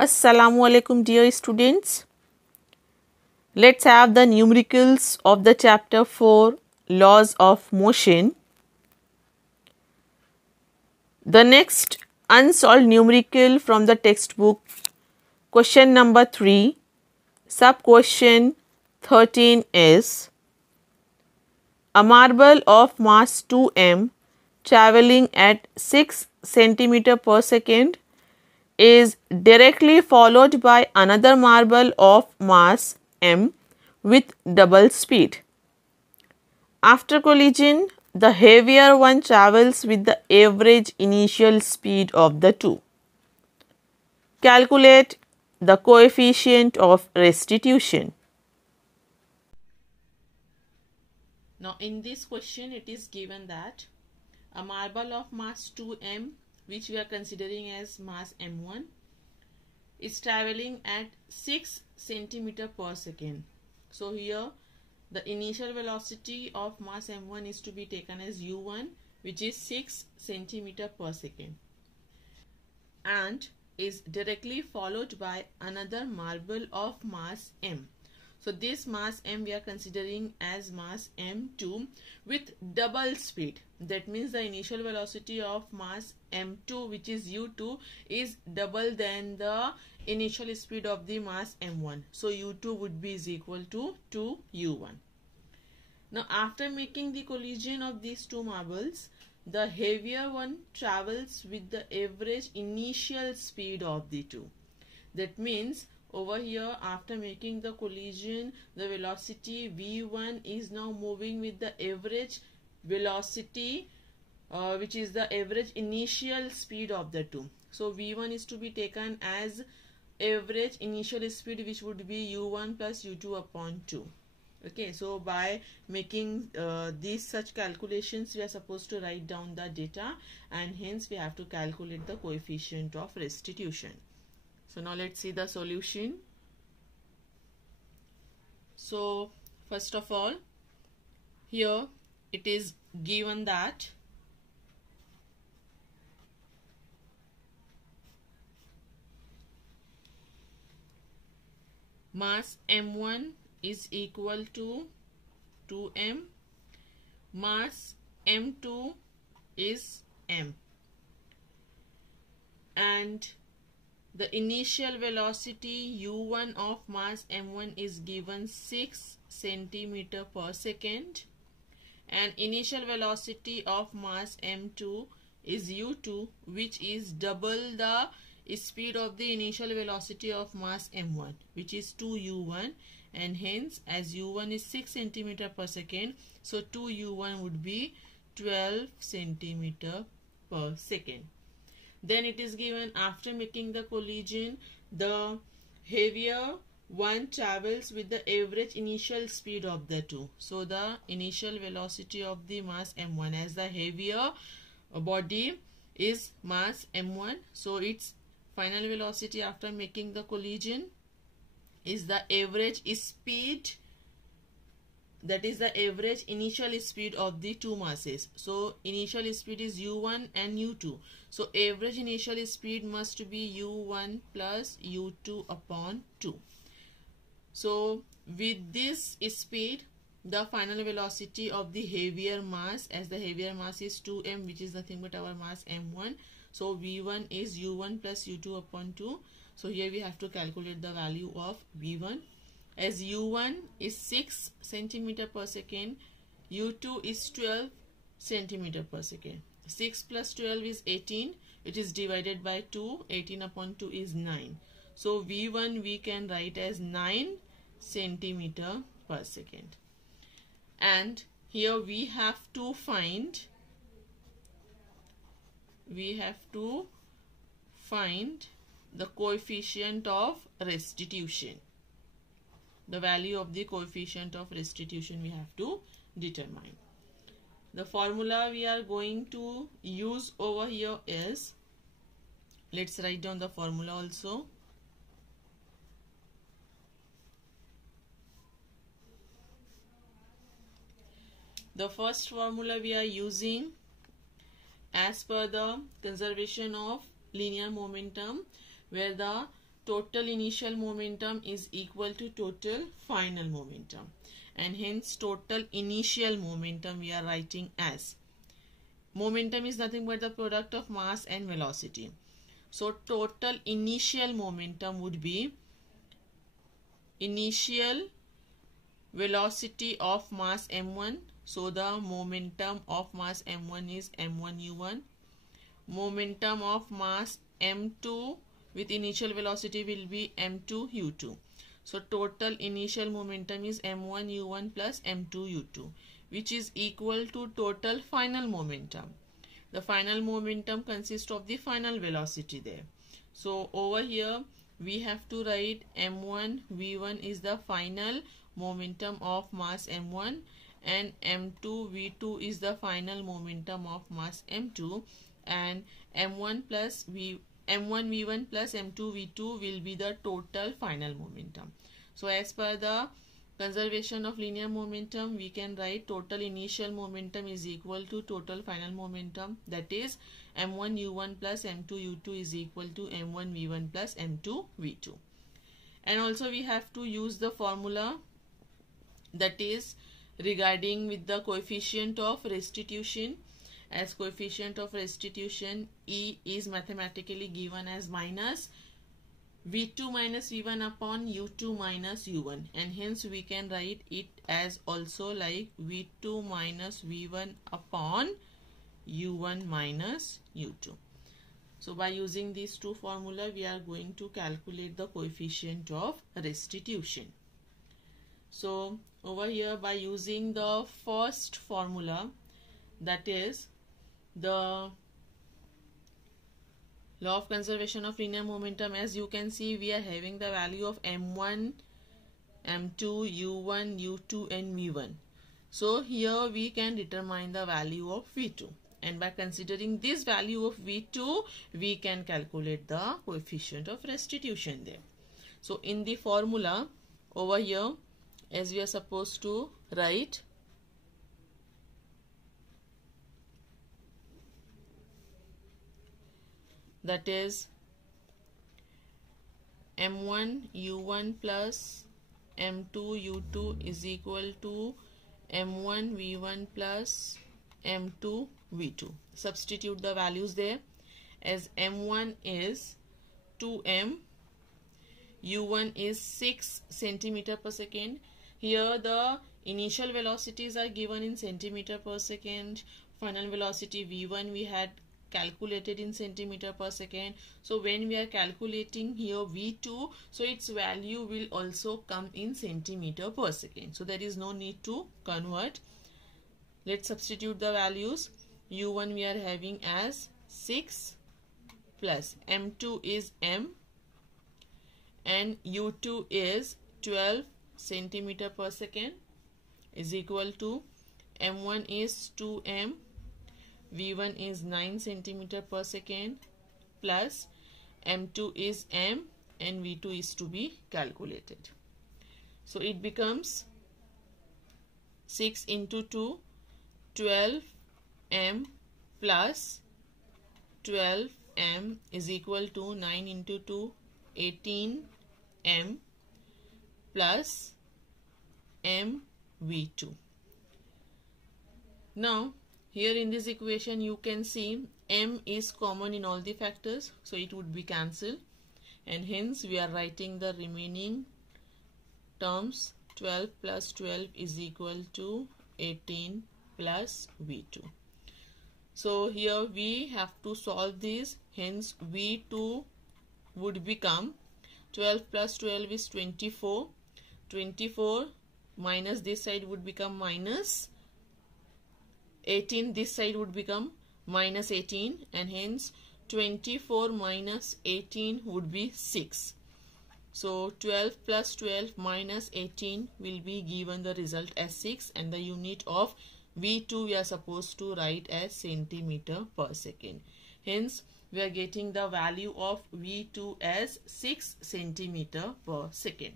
Assalamu alaikum dear students. Let's have the numericals of the chapter 4 Laws of Motion. The next unsolved numerical from the textbook, question number 3, sub question 13 is: a marble of mass 2m travelling at 6 cm per second is directly followed by another marble of mass m with double speed. After collision, the heavier one travels with the average initial speed of the two. Calculate the coefficient of restitution. Now in this question it is given that a marble of mass 2m, which we are considering as mass m1, is travelling at 6 cm per second. So here the initial velocity of mass m1 is to be taken as u1, which is 6 cm per second, and is directly followed by another marble of mass m. So this mass m we are considering as mass m2 with double speed. That means the initial velocity of mass m2, which is u2, is double than the initial speed of the mass m1. So u2 would be is equal to 2u1. Now after making the collision of these two marbles, the heavier one travels with the average initial speed of the two. That means over here, after making the collision, the velocity v1 is now moving with the average velocity, which is the average initial speed of the two. So v1 is to be taken as average initial speed, which would be u1 plus u2 upon 2. Okay, so by making these such calculations, we are supposed to write down the data, and hence we have to calculate the coefficient of restitution. So now let's see the solution. So first of all, here it is given that mass m1 is equal to 2m, mass m2 is m, and the initial velocity u1 of mass m1 is given 6 cm per second, and initial velocity of mass m2 is u2, which is double the speed of the initial velocity of mass m1, which is 2u1, and hence as u1 is 6 cm per second, so 2u1 would be 12 cm per second. Then it is given after making the collision, the heavier one travels with the average initial speed of the two. So the initial velocity of the mass m1, as the heavier body is mass m1, so its final velocity after making the collision is the average speed, that is the average initial speed of the two masses. So initial speed is u1 and u2. So average initial speed must be u1 plus u2 upon 2. So with this speed, the final velocity of the heavier mass, as the heavier mass is 2m, which is nothing but our mass m1. So v1 is u1 plus u2 upon 2. So here we have to calculate the value of v1. As u1 is 6 cm per second, u2 is 12 cm per second. 6 plus 12 is 18. It is divided by 2. 18 upon 2 is 9. So v1 we can write as 9 cm per second. And here we have to find the coefficient of restitution. The value of the coefficient of restitution we have to determine. The formula we are going to use over here is, let's write down the formula also. The first formula we are using, as per the conservation of linear momentum, where the total initial momentum is equal to total final momentum, and hence total initial momentum we are writing as, momentum is nothing but the product of mass and velocity. So total initial momentum would be initial velocity of mass m1. So the momentum of mass m1 is m1 u1. Momentum of mass m2 with initial velocity will be m2 u2. So total initial momentum is m1 u1 plus m2 u2, which is equal to total final momentum. The final momentum consists of the final velocity there. So over here we have to write m1 v1 is the final momentum of mass m1, and m2 v2 is the final momentum of mass m2, and m1 v1 plus m2 v2 will be the total final momentum. So as per the conservation of linear momentum, we can write total initial momentum is equal to total final momentum, that is m1 u1 plus m2 u2 is equal to m1 v1 plus m2 v2. And also we have to use the formula, that is regarding with the coefficient of restitution. As coefficient of restitution, E is mathematically given as minus v2 minus v1 upon u2 minus u1, and hence we can write it as also like v2 minus v1 upon u1 minus u2. So by using these two formula, we are going to calculate the coefficient of restitution. So over here, by using the first formula, that is the law of conservation of linear momentum, as you can see, we are having the value of m1, m2, u1, u2 and v1. So here we can determine the value of v2, and by considering this value of v2, we can calculate the coefficient of restitution there. So in the formula over here, as we are supposed to write, that is m1 u1 plus m2 u2 is equal to m1 v1 plus m2 v2. Substitute the values there, as m1 is 2m, u1 is 6 centimeter per second. Here the initial velocities are given in centimeter per second. Final velocity v1 we had calculated in centimeter per second. So when we are calculating here v2, so its value will also come in centimeter per second. So there is no need to convert. Let's substitute the values. u1 we are having as 6 plus m2 is m, and u2 is 12 centimeter per second is equal to m1 is 2m, v1 is 9 centimeter per second plus m2 is m, and v2 is to be calculated. So it becomes 6 into 2, 12m plus 12m is equal to 9 into 2, 18m plus mv2. Now here in this equation you can see m is common in all the factors, so it would be cancelled, and hence we are writing the remaining terms. 12 plus 12 is equal to 18 plus v2. So here we have to solve this, hence v2 would become 12 plus 12 is 24. 24 minus this side would become minus 18, this side would become minus 18, and hence 24 minus 18 would be 6. So 12 plus 12 minus 18 will be given the result as 6, and the unit of v2 we are supposed to write as centimeter per second. Hence we are getting the value of v2 as 6 centimeter per second.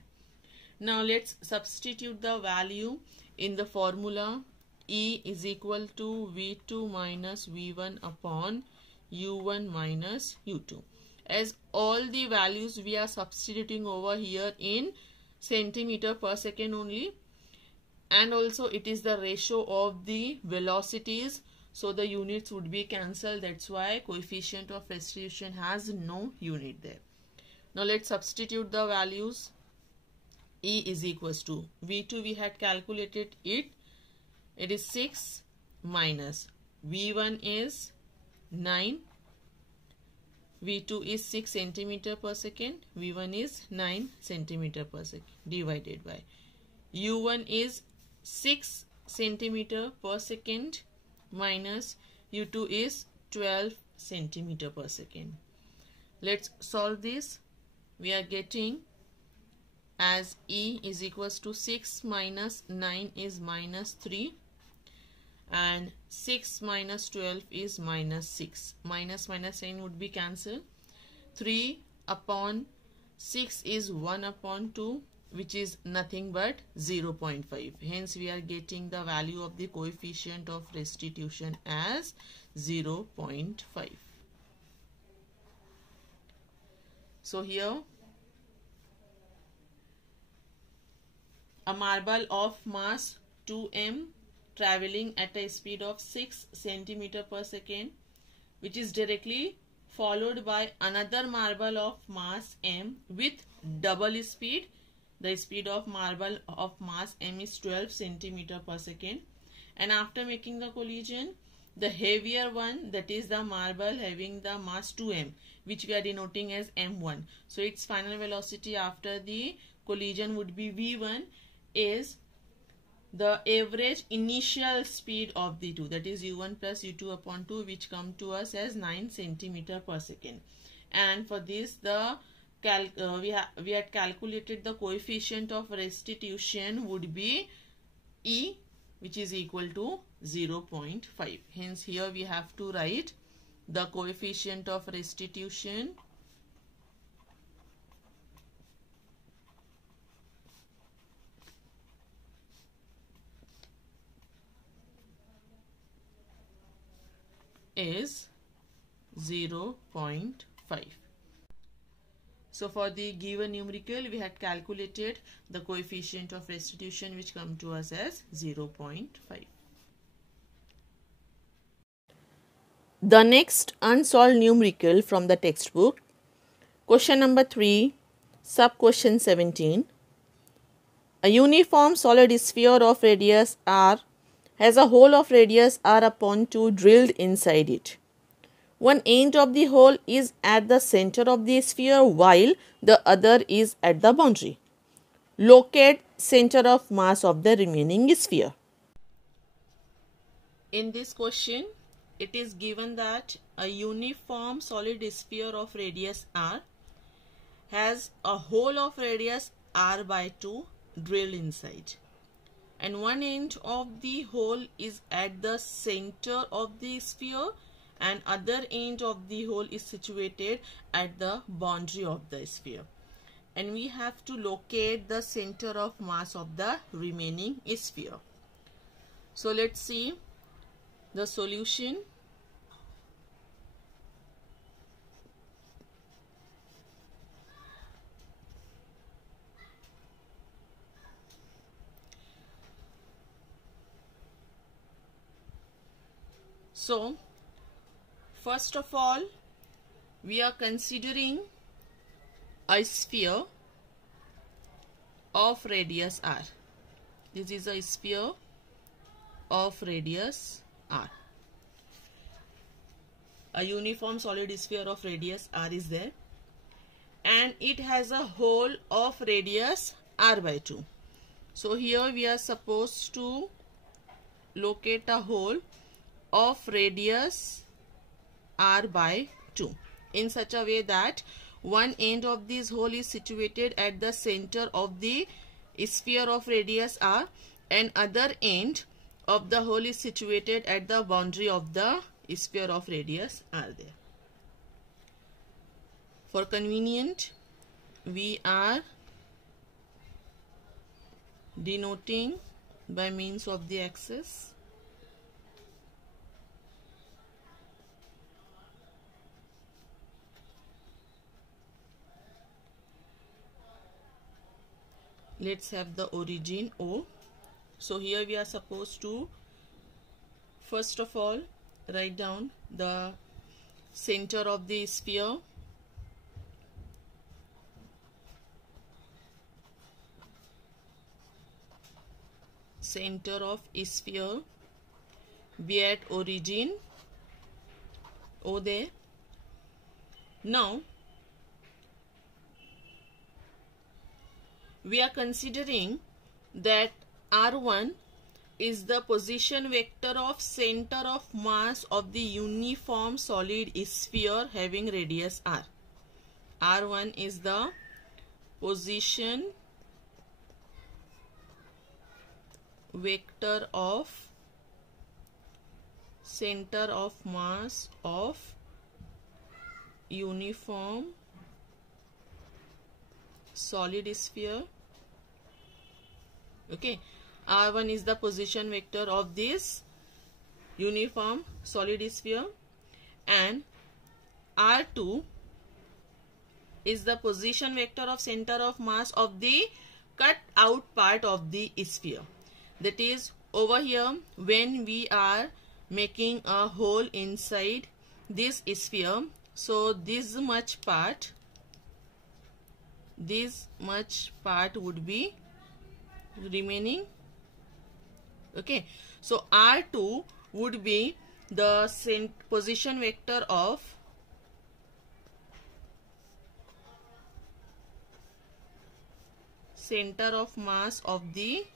Now let's substitute the value in the formula. E is equal to v2 minus v1 upon u1 minus u2. as all the values we are substituting over here in centimeter per second only, and also it is the ratio of the velocities, so the units would be cancelled. That's why coefficient of restitution has no unit there. Now let's substitute the values. E is equals to V2, we had calculated it is 6 minus V1 is 9, V2 is 6 centimeter per second, V1 is 9 centimeter per second, divided by U1 is 6 centimeter per second minus U2 is 12 centimeter per second. Let's solve this. We are getting as E is equals to 6 minus 9 is minus 3, and 6 minus 12 is minus 6. Minus minus sign would be cancelled. 3 upon 6 is 1 upon 2, which is nothing but 0.5. Hence we are getting the value of the coefficient of restitution as 0.5. So here a marble of mass 2m traveling at a speed of 6 centimeter per second, which is directly followed by another marble of mass m with double speed. The speed of marble of mass m is 12 centimeter per second, and after making the collision, the heavier one, that is the marble having the mass 2m, which we are denoting as m1. So its final velocity after the collision would be v1, is the average initial speed of the two, that is u1 plus u2 upon 2, which come to us as 9 centimeter per second. And for this the we had calculated the coefficient of restitution would be E, which is equal to 0.5. Hence here we have to write the coefficient of restitution is 0.5. So for the given numerical, we had calculated the coefficient of restitution, which come to us as 0.5. The next unsolved numerical from the textbook. Question number 3, sub question 17. A uniform solid sphere of radius r has a hole of radius r upon 2 drilled inside it. One end of the hole is at the center of the sphere while the other is at the boundary. Locate center of mass of the remaining sphere. In this question, it is given that a uniform solid sphere of radius r has a hole of radius r by 2 drilled inside, and one end of the hole is at the center of the sphere and other end of the hole is situated at the boundary of the sphere, and we have to locate the center of mass of the remaining sphere. So let's see the solution. So first of all, we are considering a sphere of radius r. This is a sphere of radius r. A uniform solid sphere of radius r is there, and it has a hole of radius r by 2. So here we are supposed to locate a hole of radius r by 2 in such a way that one end of this hole is situated at the center of the sphere of radius r and other end of the hole is situated at the boundary of the sphere of radius r there. For convenient, we are denoting by means of the axis. let's have the origin O. So here we are supposed to first of all write down the center of the sphere, center of sphere, be at origin O there. Now we are considering that R1 is the position vector of center of mass of the uniform solid sphere having radius R. R1 is the position vector of center of mass of uniform solid sphere. Okay, R1 is the position vector of this uniform solid sphere, and R2 is the position vector of center of mass of the cut out part of the sphere. That is, over here when we are making a hole inside this sphere, so this much part would be remaining. Okay, so R2 would be the position vector of center of mass of the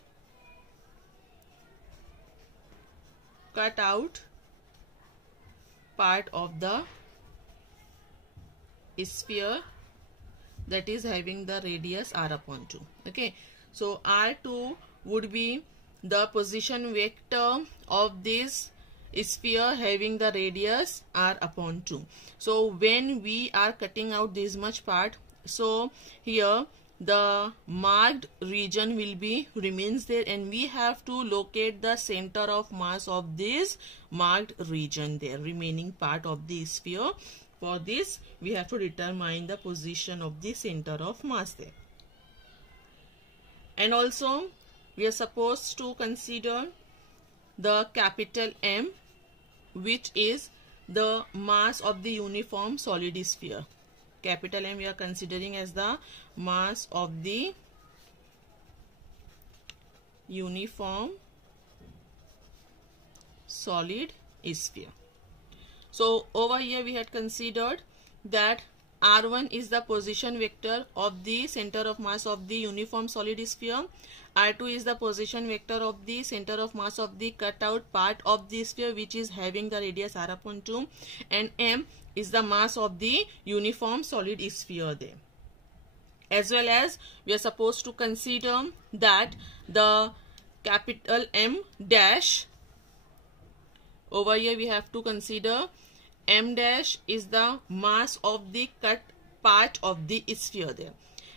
cut out part of the sphere that is having the radius R upon 2. Okay, so R2 would be the position vector of this sphere having the radius R upon 2. So when we are cutting out this much part, so here the marked region will be remains there, and we have to locate the center of mass of this marked region there, remaining part of the sphere. For this we have to determine the position of the center of mass there. And also we are supposed to consider the capital M, which is the mass of the uniform solid sphere. Capital M we are considering as the mass of the uniform solid sphere. So over here we had considered that R1 is the position vector of the center of mass of the uniform solid sphere. R2 is the position vector of the center of mass of the cut out part of the sphere which is having the radius R upon 2, and M is the mass of the uniform solid sphere there. As well as we are supposed to consider that the capital M dash, over here we have to consider M dash is the mass of the cut part of the sphere there,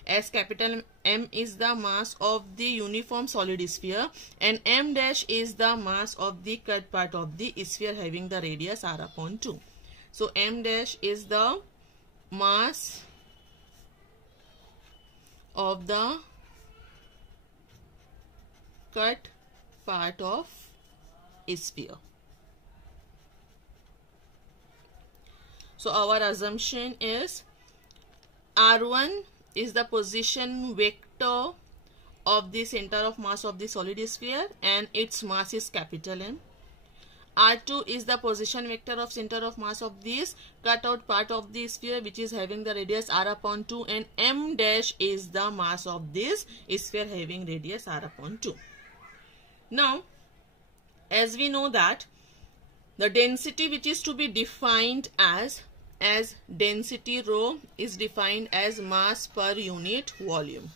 as capital M is the mass of the uniform solid sphere and M dash is the mass of the cut part of the sphere having the radius R upon 2. So M dash is the mass of the cut part of sphere. So our assumption is R1 is the position vector of the center of mass of the solid sphere and its mass is capital M. R2 is the position vector of center of mass of this cut out part of the sphere which is having the radius R upon 2, and M dash is the mass of this sphere having radius R upon 2. Now, as we know that the density which is to be defined as density rho is defined as mass per unit volume.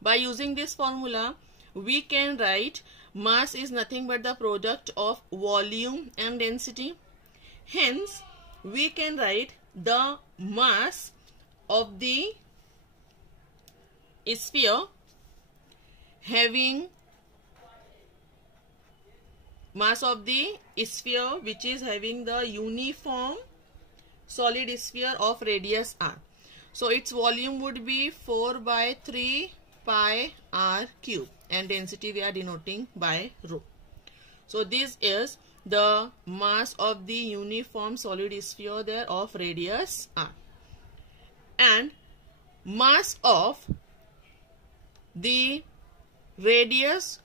By using this formula, we can write mass is nothing but the product of volume and density. Hence, we can write the mass of the sphere having mass of the sphere which is having the uniform solid sphere of radius R. So its volume would be 4/3 pi r cube, and density we are denoting by rho. So this is the mass of the uniform solid sphere there of radius r, and mass of the radius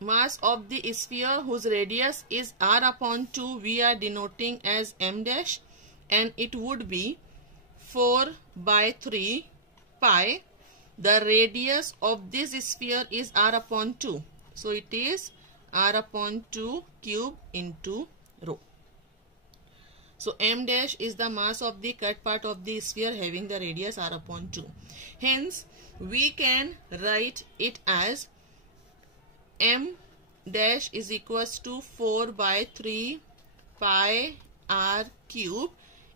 mass of the sphere whose radius is r upon 2 we are denoting as m dash, and it would be 4 by 3 pi. The radius of this sphere is r upon 2, so it is r upon 2 cube into rho. So m dash is the mass of the cut part of the sphere having the radius r upon 2. Hence we can write it as m dash is equals to 4 by 3 pi r cube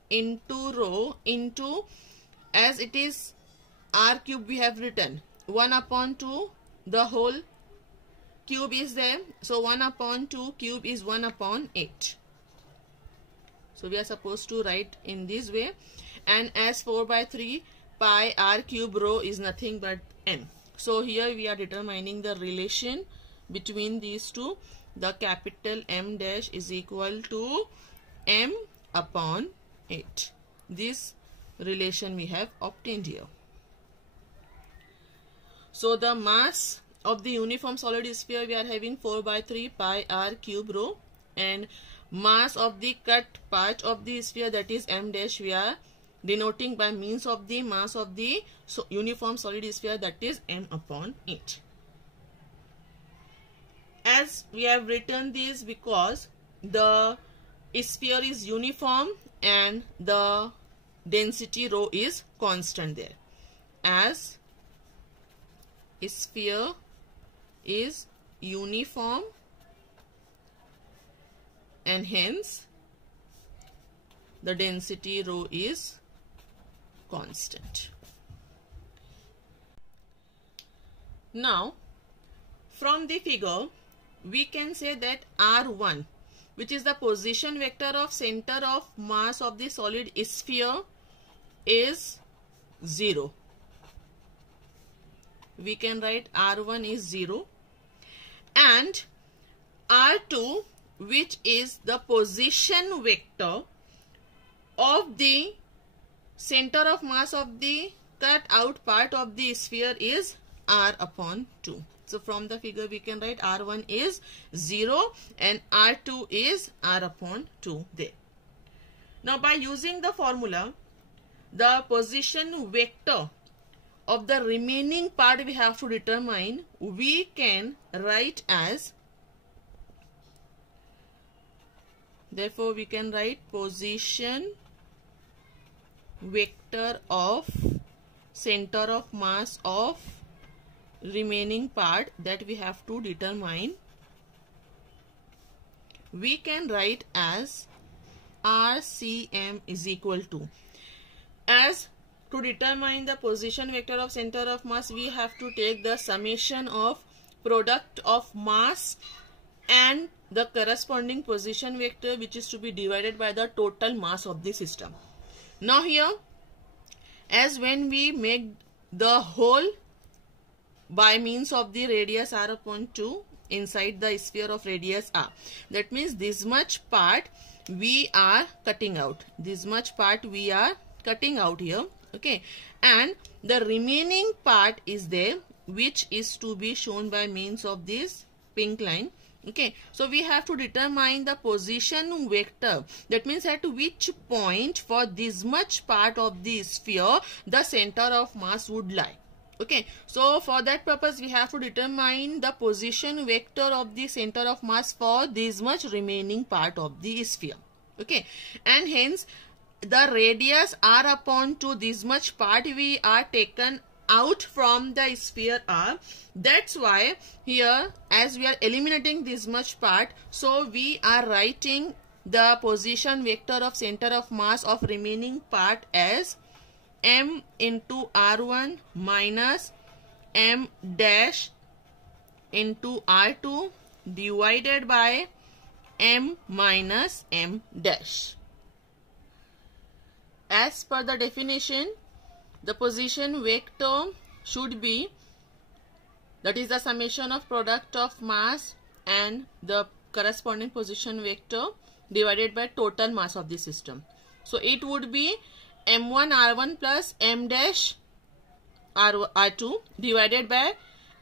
into rho into, as it is r cube we have written 1 upon 2, the whole cube is there, so 1 upon 2 cube is 1 upon 8. So we are supposed to write in this way, and as 4 by 3 pi r cube rho is nothing but m. So here we are determining the relation between these two. The capital M dash is equal to m upon 8. This relation we have obtained here. So the mass of the uniform solid sphere we are having 4 by 3 pi r cube rho, and mass of the cut part of the sphere, that is m dash, we are denoting by means of the mass of the uniform solid sphere, that is m upon 8. As we have written this because the sphere is uniform and the density rho is constant there. As sphere is uniform and hence the density rho is constant. Now from the figure we can say that R1, which is the position vector of center of mass of the solid sphere, is 0. We can write R1 is 0, and R2, which is the position vector of the center of mass of the cut out part of the sphere, is r upon 2. So from the figure we can write R1 is 0 and R2 is r upon 2 there. Now by using the formula, the position vector of the remaining part we have to determine. We can write as, therefore we can write position vector of center of mass of remaining part that we have to determine. We can write as RCM is equal to, as to determine the position vector of center of mass, we have to take the summation of product of mass and the corresponding position vector, which is to be divided by the total mass of the system. Now here, as when we make the whole by means of the radius r upon 2 inside the sphere of radius r, that means this much part we are cutting out. This much part we are cutting out here. Okay, and the remaining part is there, which is to be shown by means of this pink line. Okay, so we have to determine the position vector, that means at which point for this much part of the sphere the center of mass would lie. Okay, so for that purpose we have to determine the position vector of the center of mass for this much remaining part of the sphere. Okay, and hence the radius r upon 2, this much part we are taken out from the sphere r. That's why here, as we are eliminating this much part, so we are writing the position vector of center of mass of remaining part as m into r1 minus m dash into r2 divided by m minus m dash. As per the definition, the position vector should be, that is the summation of product of mass and the corresponding position vector divided by total mass of the system. So it would be m1 r1 plus m dash r2 divided by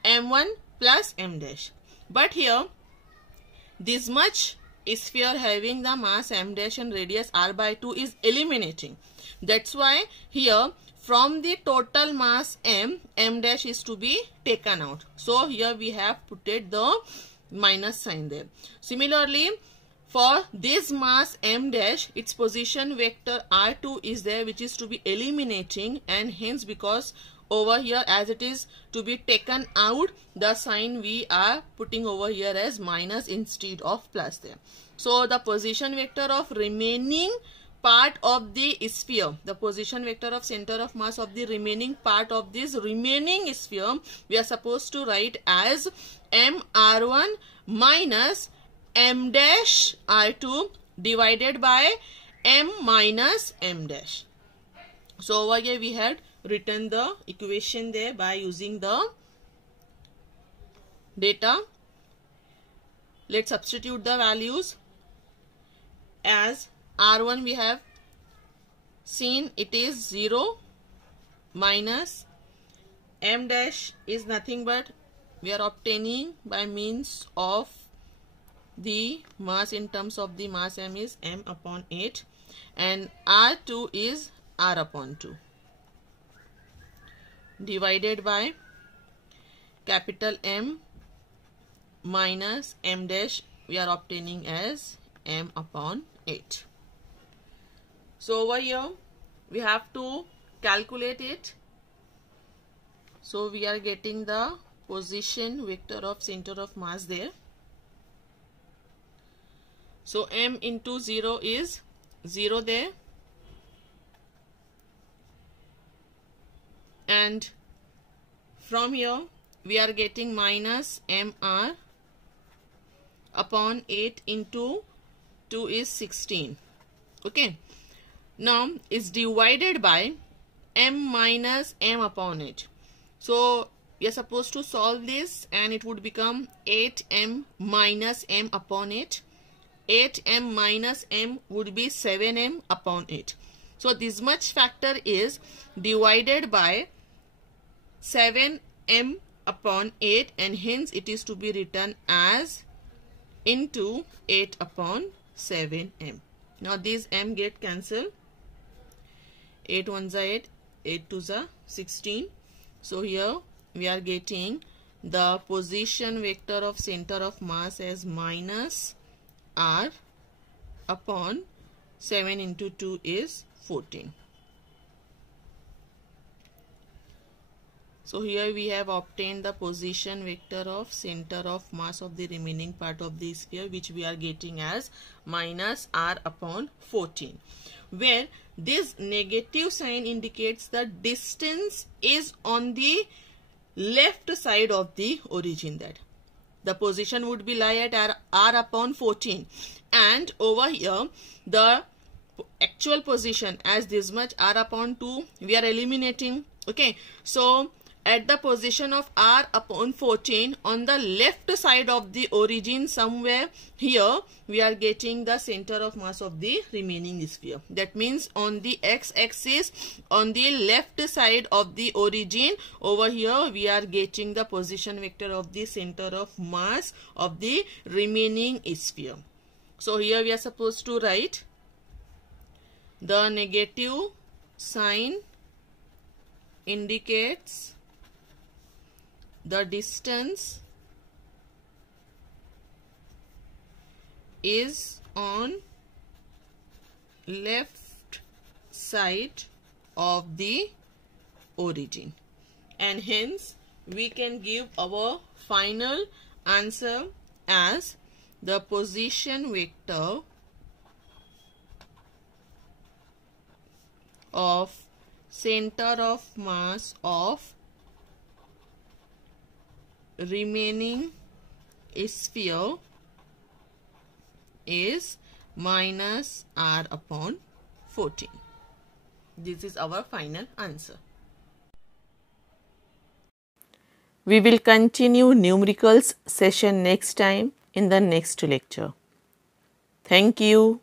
m1 plus m dash. But here this much sphere having the mass m dash and radius r by 2 is eliminating. That's why here from the total mass m dash is to be taken out. So here we have put the minus sign there. Similarly, for this mass m dash, its position vector r2 is there, which is to be eliminating, and hence because over here as it is to be taken out, the sign we are putting over here as minus instead of plus there. So the position vector of remaining part of the sphere, the position vector of center of mass of the remaining part of this remaining sphere, we are supposed to write as m r1 minus m dash r2 divided by m minus m dash. So over here we had written the equation there by using the data. Let's substitute the values. As r1 we have seen it is 0 minus m dash is nothing but we are obtaining by means of the mass in terms of the mass m is m upon 8 and r2 is r upon 2 divided by capital M minus m dash we are obtaining as m upon 8. So over here we have to calculate it. So we are getting the position vector of center of mass there. So m into 0 is 0 there, and from here we are getting minus mr upon 8 into 2 is 16. Okay, now it's divided by m minus m upon 8. So we are supposed to solve this and it would become 8m minus m upon 8. 8m minus m would be 7m upon 8. So this much factor is divided by 7m upon 8 and hence it is to be written as into 8 upon 7m. Now these m get cancelled. 8 1s are 8, 8 2s are 16. So here we are getting the position vector of center of mass as minus r upon 7 into 2 is 14. So here we have obtained the position vector of center of mass of the remaining part of the sphere, which we are getting as minus r upon 14, where this negative sign indicates the distance is on the left side of the origin, that the position would be lie at r upon 14, and over here the actual position as this much r upon 2 we are eliminating. Okay, so at the position of r upon 14 on the left side of the origin somewhere here we are getting the center of mass of the remaining sphere. That means on the x-axis on the left side of the origin over here we are getting the position vector of the center of mass of the remaining sphere. So here we are supposed to write the negative sign indicates the distance is on left side of the origin, and hence we can give our final answer as the position vector of center of mass of remaining sphere is minus r upon 14. This is our final answer. We will continue numericals session next time in the next lecture. Thank you.